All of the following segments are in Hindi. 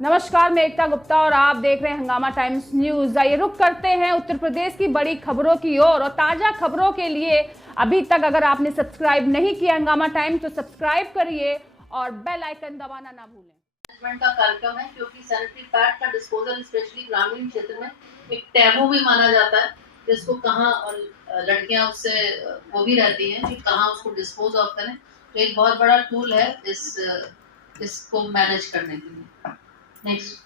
नमस्कार, मैं एकता गुप्ता और आप देख रहे हैं हंगामा टाइम्स न्यूज। आइए रुक करते हैं उत्तर प्रदेश की बड़ी खबरों की ओर और ताजा खबरों के लिए अभी तक अगर आपने सब्सक्राइब नहीं किया हंगामा टाइम्स तो सब्सक्राइब करिए और बेल आइकन दबाना ना भूलें। मैनेजमेंट का कार्यक्रम है क्योंकि सैनिटरी पैड का डिस्पोजल स्पेशली ग्रामीण क्षेत्र में एक टैबू भी माना जाता है, जिसको कहाँ और लड़कियां उससे वो भी रहती हैं कि कहाँ उसको डिस्पोज ऑफ करें। तो एक बहुत बड़ा टूल है इसको मैनेज करने के लिए। नेक्स्ट,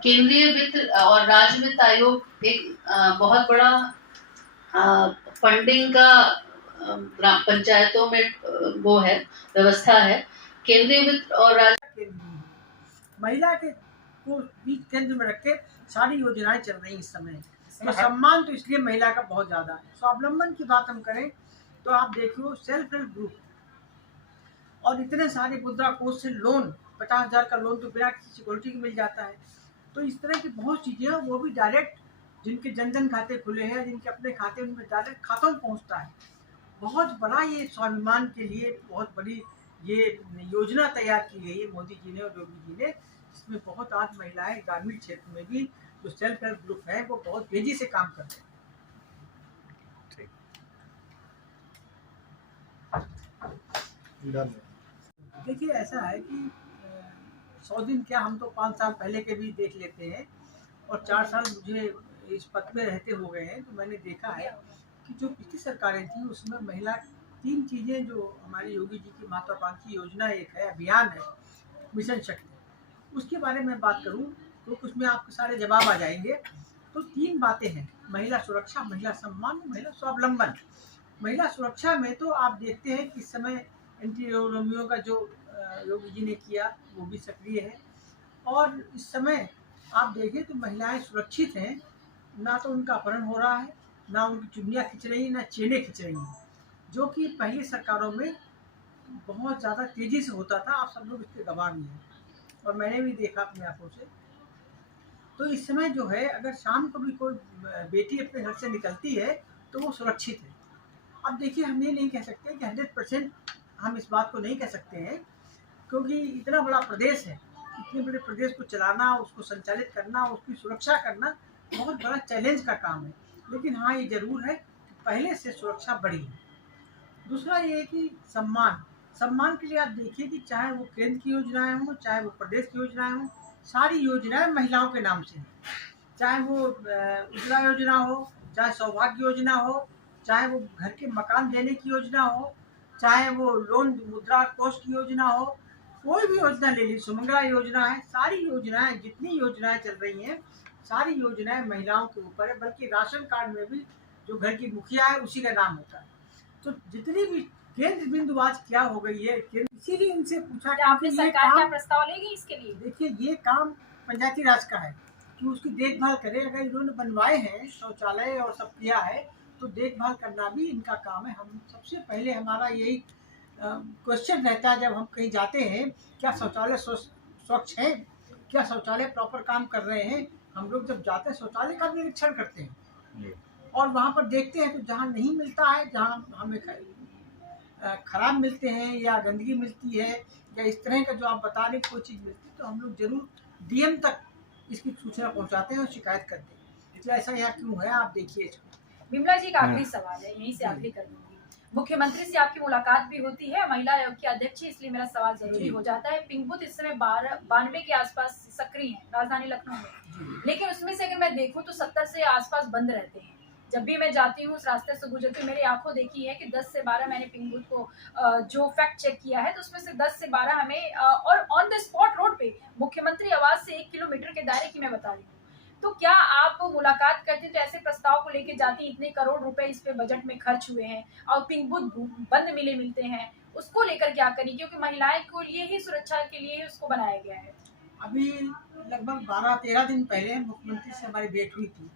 केंद्रीय वित्त और राज्य वित्त आयोग एक बहुत बड़ा फंडिंग का ग्राम पंचायतों में वो है, व्यवस्था है। केंद्रीय वित्त और राज्य महिला के को बीच केंद्र में रख के सारी योजनाएं चल रही इस समय। तो सम्मान तो इसलिए महिला का बहुत ज्यादा है। स्वावलंबन की बात हम करें तो आप देखिए सेल्फ हेल्प ग्रुप और इतने सारे मुद्रा कोष से लोन 50,000 का लोन तो बिना किसी सिक्योरिटी के मिल जाता है। तो इस तरह की बहुत चीजें हैं, वो भी डायरेक्ट जिनके जनधन खाते खुले हैं, जिनके अपने खाते उनमें डायरेक्ट खातों में पहुंचता है। बहुत बड़ा ये स्वाभिमान के लिए बहुत बड़ी ये योजना तैयार की गई है मोदी जी ने और योगी जी ने, जिसमें बहुत आज महिलाएं ग्रामीण क्षेत्र में भी जो सेल्फ हेल्प ग्रुप है वो बहुत तेजी से काम कर रहे हैं। देखिए ऐसा है कि 100 दिन क्या, हम तो 5 साल पहले के भी देख लेते हैं और 4 साल मुझे इस पद में रहते हो गए हैं। तो मैंने देखा है कि जो पिछली सरकारें थी उसमें महिला 3 चीज़ें जो हमारी योगी जी की महत्वाकांक्षी योजना एक है, अभियान है मिशन शक्ति, उसके बारे में बात करूं तो उसमें आपके सारे जवाब आ जाएंगे। तो 3 बातें हैं, महिला सुरक्षा, महिला सम्मान, महिला स्वावलंबन। महिला सुरक्षा में तो आप देखते हैं कि इस समय एंटी रोमियो का जो योगी जी ने किया वो भी सक्रिय है। और इस समय आप देखें तो महिलाएं सुरक्षित हैं, ना तो उनका अपहरण हो रहा है, ना उनकी चुन्नियाँ खिंच रही, ना चेनें खिंच रही हैं, जो कि पहली सरकारों में बहुत ज़्यादा तेज़ी से होता था। आप सब लोग इसके गवाह भी हैं और मैंने भी देखा अपनी आंखों से। तो इस समय जो है अगर शाम को भी कोई बेटी अपने घर से निकलती है तो वो सुरक्षित है। अब देखिए हम ये नहीं कह सकते कि 100% हम इस बात को नहीं कह सकते हैं, क्योंकि इतना बड़ा प्रदेश है, इतने बड़े प्रदेश को चलाना, उसको संचालित करना, उसकी सुरक्षा करना बहुत बड़ा चैलेंज का काम है। लेकिन हाँ ये जरूर है कि पहले से सुरक्षा बढ़ी है। दूसरा ये है कि सम्मान के लिए आप देखिए कि चाहे वो केंद्र की योजनाएं हों, चाहे वो प्रदेश की योजनाएं हों, सारी योजनाएं महिलाओं के नाम से हैं। चाहे वो उज्ज्वला योजना हो, चाहे सौभाग्य योजना हो, चाहे वो घर के मकान देने की योजना हो, चाहे वो लोन मुद्रा कोष की योजना हो, कोई भी योजना ले ली, सुमंगला योजना है, सारी योजनाएं जितनी योजनाएं चल रही हैं सारी योजनाएं महिलाओं के ऊपर है। बल्कि राशन कार्ड में भी जो घर की मुखिया है उसी का नाम होता है। तो जितनी भी केंद्र बिंदु आज क्या हो गई है, इसीलिए इनसे पूछा कि आपने सरकार क्या प्रस्ताव लेगी इसके लिए? देखिए ये काम पंचायती राज का है कि उसकी देखभाल करे। अगर इन्होंने बनवाए हैं शौचालय और सब किया है तो देखभाल करना भी इनका काम है। हम सबसे पहले हमारा यही क्वेश्चन रहता है जब हम कहीं जाते हैं, क्या शौचालय स्वच्छ है, क्या शौचालय प्रॉपर काम कर रहे हैं। हम लोग जब जाते हैं शौचालय का निरीक्षण करते हैं और वहाँ पर देखते हैं तो जहाँ नहीं मिलता है, जहाँ हमें खराब मिलते हैं या गंदगी मिलती है या इस तरह का जो आप बता रहे कोई चीज़ मिलती है, तो हम लोग जरूर डीएम तक इसकी सूचना पहुंचाते हैं और शिकायत करते हैं। तो ऐसा यहाँ क्यों है आप देखिए इसको। बिमला जी का आखिरी सवाल है, यहीं से आखिरी कर दूंगी। मुख्यमंत्री से आपकी मुलाकात भी होती है, महिला आयोग की अध्यक्ष, इसलिए मेरा सवाल जरूरी हो जाता है। पिंक बूथ इस समय 92 के आसपास सक्रिय है राजधानी लखनऊ में, लेकिन उसमें से अगर मैं देखूं तो 70 से आसपास बंद रहते हैं। जब भी मैं जाती हूँ उस रास्ते से गुजरती हूँ, मेरी आंखों देखी है कि 10 से 12 मैंने पिंक बूथ को जो फैक्ट चेक किया है तो उसमें से 10 से 12 हमें और ऑन द स्पॉट रोड पे मुख्यमंत्री आवास से 1 किलोमीटर के दायरे की मैं बता रही हूँ। तो क्या आप मुलाकात करती तो ऐसे प्रस्ताव को लेके जाती, इतने करोड़ रुपए इस पे बजट में खर्च हुए हैं और पिंक बूथ बंद मिलते हैं, उसको लेकर क्या करी? क्योंकि महिलाएं को लिए ही सुरक्षा के लिए ही उसको बनाया गया है। अभी लगभग 12-13 दिन पहले मुख्यमंत्री से हमारी भेंट हुई थी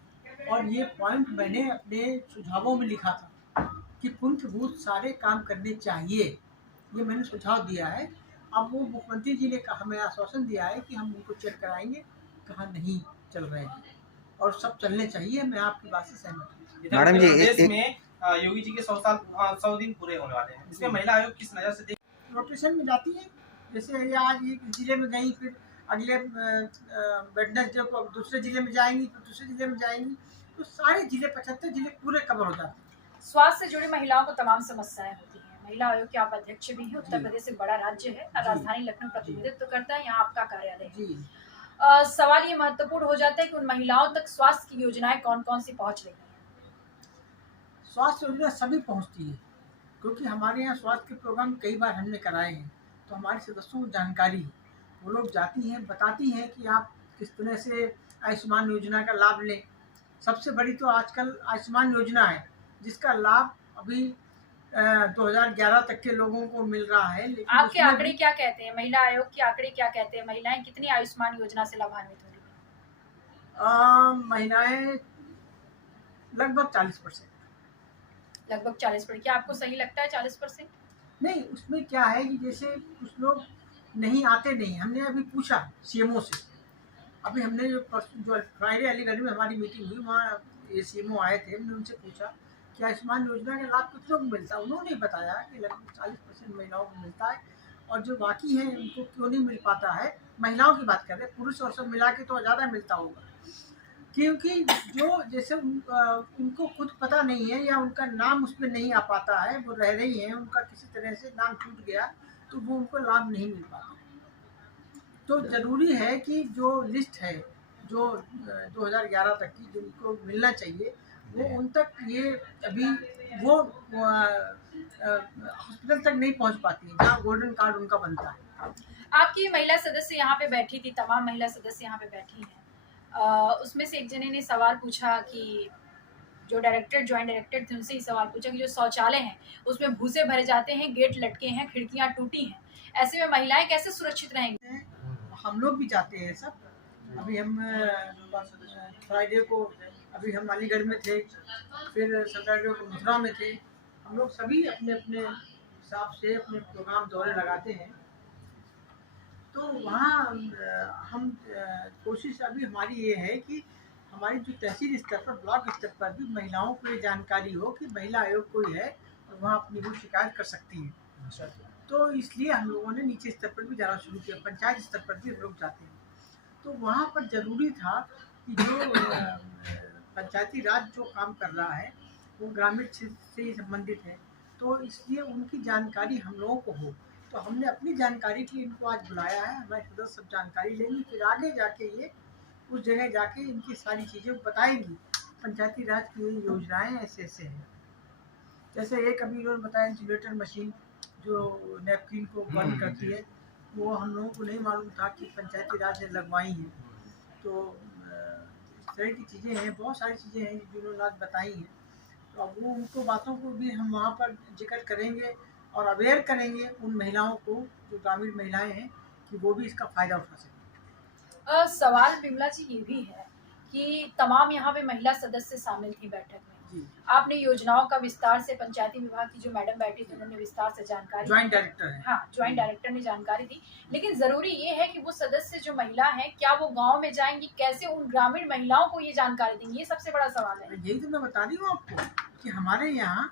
और ये पॉइंट मैंने अपने सुझावों में लिखा था कि पिंक बूथ सारे काम करने चाहिए, ये मैंने सुझाव दिया है। अब वो मुख्यमंत्री जी ने हमें आश्वासन दिया है कि हम उनको चेक कराएंगे, कहा नहीं चल रहे हैं और सब चलने चाहिए। मैं आपकी बात से सहमत हूँ। मैडम जी देश में योगी जी के 100 दिन पूरे होने वाले हैं, इसमें महिला आयोग किस नज़र से देख रोटेशन में जाती है। जैसे ये आज एक जिले में गई, फिर अगले वेडनेसडे को दूसरे जिले में जाएंगी, फिर दूसरे जिले में जाएंगी, तो सारे जिले 75 जिले पूरे कवर हो जाते हैं। स्वास्थ्य से जुड़ी महिलाओं को तमाम समस्याएं होती हैं। महिला आयोग के आप अध्यक्ष भी हैं। उत्तर जी। प्रदेश एक बड़ा राज्य है, राजधानी लखनऊ प्रतिनिधित्व करता है, यहाँ आपका कार्यालय है। जी, सवाल ये महत्वपूर्ण हो जाता है कि उन महिलाओं तक स्वास्थ्य की योजनाएं कौन कौन सी पहुंच रही हैं? स्वास्थ्य योजना सभी पहुंचती है, क्योंकि हमारे यहाँ स्वास्थ्य के प्रोग्राम कई बार हमने कराए हैं, तो हमारे सदस्यों को जानकारी है। वो लोग जाती हैं, बताती हैं कि आप किस तरह से आयुष्मान योजना का लाभ लें। सबसे बड़ी तो आजकल आयुष्मान योजना है, जिसका लाभ अभी 2011 तक के लोगों को मिल रहा है। लेकिन आपके उसमें आंकड़े क्या कहते हैं? महिला आयोग के आंकड़े क्या कहते हैं? महिलाएं कितनी आयुष्मान योजना से लाभान्वित हो रही हैं? महिलाएं लगभग 40%। लगभग 40%। क्या आपको सही लगता है 40%? नहीं, उसमें क्या है कि जैसे कुछ लोग नहीं आते नहीं। हमने अभी पूछा सीएमओ से, अभी हमने जो फ्राइडे अलीगढ़ में हमारी मीटिंग हुई, वहाँ ये सीएमओ आए थे, हमने उनसे पूछा कि आयुष्मान योजना का लाभ कितनों को मिलता है। उन्होंने बताया कि लगभग 40% महिलाओं को मिलता है, और जो बाकी हैं उनको क्यों नहीं मिल पाता है। महिलाओं की बात कर रहे हैं, पुरुष और सब मिला के तो ज़्यादा मिलता होगा, क्योंकि जो जैसे उनको खुद पता नहीं है या उनका नाम उसमें नहीं आ पाता है, वो रह रही हैं, उनका किसी तरह से नाम छूट गया, तो वो उनको लाभ नहीं मिल पाता। तो ज़रूरी है कि जो लिस्ट है जो 2011 तक की जिनको मिलना चाहिए, वो उन तक ये अभी वो हॉस्पिटल तक नहीं पहुंच पाती है जहाँ गोल्डन कार्ड उनका बनता है। आपकी महिला सदस्य यहाँ पे बैठी थी, तमाम महिला सदस्य यहाँ पे बैठी हैं। उसमें से एक जने ने सवाल पूछा कि जो डायरेक्टर ज्वाइंट डायरेक्टर थे उनसे ही सवाल पूछा कि जो शौचालय हैं उसमें भूसे भरे जाते हैं, गेट लटके हैं, खिड़कियां टूटी हैं, ऐसे में महिलाएं कैसे सुरक्षित रहेंगी? हम लोग भी जाते हैं सब। अभी हम फ्राइडे को अभी हम अलीगढ़ में थे, फिर सैटरडे को मथुरा में थे। हम लोग सभी अपने अपने हिसाब से अपने प्रोग्राम दौरे लगाते हैं। तो वहाँ हम कोशिश अभी हमारी ये है कि हमारी जो तहसील स्तर पर, ब्लॉक स्तर पर भी महिलाओं को ये जानकारी हो कि महिला आयोग कोई है और वहाँ अपनी वो शिकायत कर सकती है। तो इसलिए हम लोगों ने नीचे स्तर पर भी जाना शुरू किया, पंचायत स्तर पर भी हम लोग जाते हैं। तो वहाँ पर ज़रूरी था कि जो पंचायती राज जो काम कर रहा है वो ग्रामीण क्षेत्र से ही संबंधित है, तो इसलिए उनकी जानकारी हम लोगों को हो। तो हमने अपनी जानकारी के लिए इनको आज बुलाया है। हमारे सदस्य सब जानकारी लेंगे, फिर आगे जाके ये उस जगह जाके इनकी सारी चीज़ें बताएंगी। पंचायती राज की योजनाएं ऐसे ऐसे हैं। जैसे एक अभी इन्होंने बताया इंसुलेटर मशीन जो नैपकिन को बंद करती है, वो हम लोगों को नहीं मालूम था कि पंचायती राज ने लगवाई हैं। तो इस तरह की चीज़ें हैं, बहुत सारी चीज़ें हैं जिन्होंने आज बताई हैं। तो अब वो उनको बातों को भी हम वहाँ पर जिक्र करेंगे और अवेयर करेंगे उन महिलाओं को जो ग्रामीण महिलाएं हैं कि वो भी इसका फ़ायदा उठा सकें। सवाल बिमला जी ये भी है कि तमाम यहाँ पे महिला सदस्य शामिल थी बैठक में। जी, आपने योजनाओं का विस्तार से, पंचायती विभाग की जो मैडम बैठी थी उन्होंने विस्तार से जानकारी, ज्वाइंट डायरेक्टर है। हाँ ज्वाइंट डायरेक्टर ने जानकारी दी, लेकिन जरूरी ये है कि वो सदस्य जो महिला हैं क्या वो गांव में जाएंगी, कैसे उन ग्रामीण महिलाओं को ये जानकारी देंगी, ये सबसे बड़ा सवाल है। यही तो मैं बता रही हूँ आपको कि हमारे यहाँ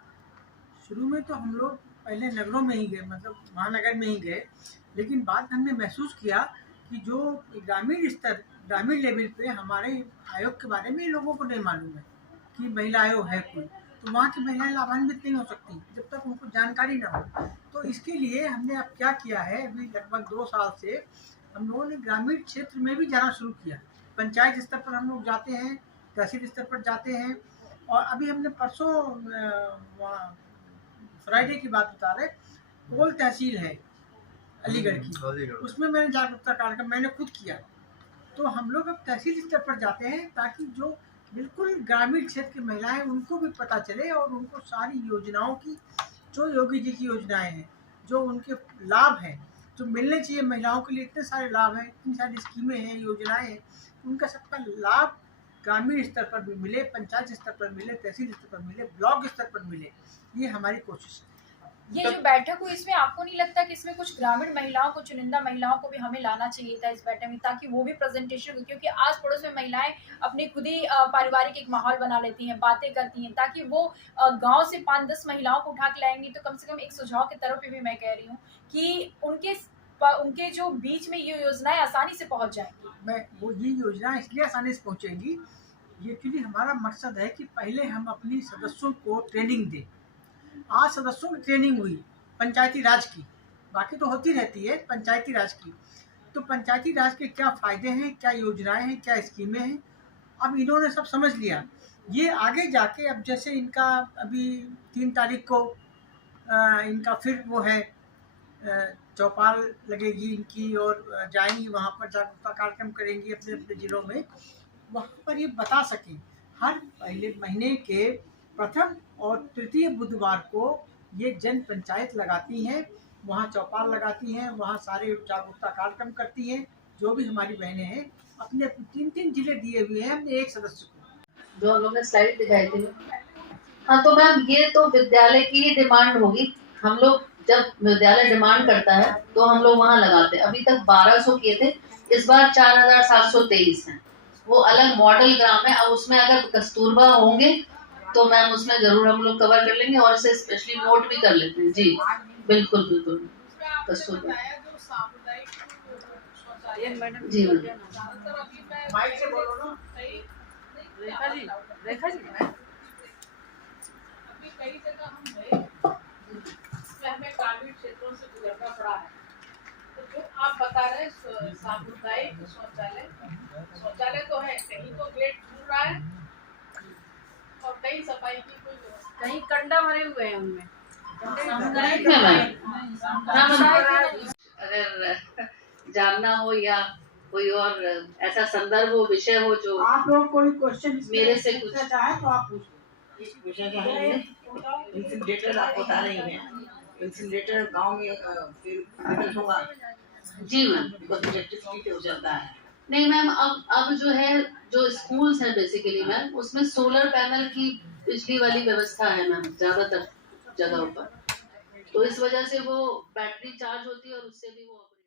शुरू में तो हम लोग पहले नगरों में ही गए, मतलब महानगर में ही गए, लेकिन बाद में हमने महसूस किया कि जो ग्रामीण स्तर, ग्रामीण लेवल पे हमारे आयोग के बारे में लोगों को नहीं मालूम है कि महिला आयोग है कोई, तो वहाँ की महिलाएं लाभान्वित नहीं हो सकती जब तक उनको जानकारी ना हो। तो इसके लिए हमने अब क्या किया है, अभी लगभग 2 साल से हम लोगों ने ग्रामीण क्षेत्र में भी जाना शुरू किया। पंचायत स्तर पर हम लोग जाते हैं, तहसील स्तर पर जाते हैं, और अभी हमने परसों फ्राइडे की बात बता रहे, कोल तहसील है अलीगढ़ की, उसमें मैंने जागरूकता कार्यक्रम मैंने खुद किया। तो हम लोग अब तहसील स्तर पर जाते हैं ताकि जो बिल्कुल ग्रामीण क्षेत्र की महिलाएं उनको भी पता चले और उनको सारी योजनाओं की, जो योगी जी की योजनाएं हैं, जो उनके लाभ हैं, जो मिलने चाहिए महिलाओं के लिए, इतने सारे लाभ हैं, इतनी सारी स्कीमें हैं, योजनाएं हैं, उनका सबका लाभ ग्रामीण स्तर पर भी मिले, पंचायत स्तर पर मिले, तहसील स्तर पर मिले, ब्लॉक स्तर पर मिले। ये हमारी कोशिश है। ये जो बैठक हुई इसमें आपको नहीं लगता कि इसमें कुछ ग्रामीण महिलाओं को, चुनिंदा महिलाओं को भी हमें लाना चाहिए था इस बैठक में, ताकि वो भी प्रेजेंटेशन हो, क्योंकि आस पड़ोस में महिलाएं अपने खुद ही पारिवारिक एक माहौल बना लेती हैं, बातें करती हैं, ताकि वो गांव से 5-10 महिलाओं को उठा के लाएंगी तो कम से कम एक सुझाव की तरफ भी मैं कह रही हूँ कि उनके जो बीच में ये योजनाएं आसानी से पहुंच जाएंगी। मैं वो ये योजना इसलिए आसानी से पहुंचेंगी, ये एक्चुअली हमारा मकसद है कि पहले हम अपनी सदस्यों को ट्रेनिंग दें। आज सदस्यों की ट्रेनिंग हुई पंचायती राज की, बाकी तो होती रहती है पंचायती राज की, तो पंचायती राज के क्या फ़ायदे हैं, क्या योजनाएं हैं, क्या स्कीमें हैं, अब इन्होंने सब समझ लिया। ये आगे जाके अब जैसे इनका अभी 3 तारीख को इनका फिर वो है चौपाल लगेगी इनकी, और जाएंगी वहाँ पर जागरूकता कार्यक्रम करेंगी अपने अपने ज़िलों में, वहाँ पर ये बता सकें। हर पहले महीने के प्रथम और तृतीय बुधवार को ये जन पंचायत लगाती हैं, वहाँ चौपाल लगाती हैं, वहाँ सारे जागरूकता कार्यक्रम करती हैं। जो भी हमारी बहनें हैं अपने 3-3 जिले दिए हुए हैं हमने एक सदस्य को। जो हम लोग ने स्लाइड दिखाई थी। हाँ तो मैम ये तो विद्यालय की ही डिमांड होगी। हम लोग जब विद्यालय डिमांड करता है तो हम लोग वहाँ लगाते हैं। अभी तक 1200 किए थे, इस बार 4723 हैं। वो अलग मॉडल ग्राम है, अब उसमें अगर कस्तूरबा होंगे तो मैम उसमें जरूर हम लोग कवर कर लेंगे और इसे स्पेशली नोट भी कर लेते हैं। जी बिल्कुल बिल्कुल कस्तूरबा। जी माइक से बोलो ना। रेखा जी अभी कई जगह हम गए इसमें हमें ग्रामीण क्षेत्रों से गुजरना पड़ा है। तो जो आप बता रहे हैं सामुदायिक शौचालय तो है, कहीं तो गेट खुल रहा है और कहीं सफाई की कोई व्यवस्था, कहीं कंडा भरे हुए हैं उनमें। अगर जानना हो या कोई और ऐसा संदर्भ हो, विषय हो जो आप लोग कोई क्वेश्चन मेरे से कुछ चाहे तो आप पूछ इंसिनरेटर आप बता रही हैं, इंसिनरेटर गांव में फिर होगा जी मैम। इलेक्ट्रिसिटी हो जाता है। नहीं मैम, अब जो है जो स्कूल्स हैं बेसिकली मैम उसमें सोलर पैनल की बिजली वाली व्यवस्था है मैम ज्यादातर जगहों पर, तो इस वजह से वो बैटरी चार्ज होती है और उससे भी वो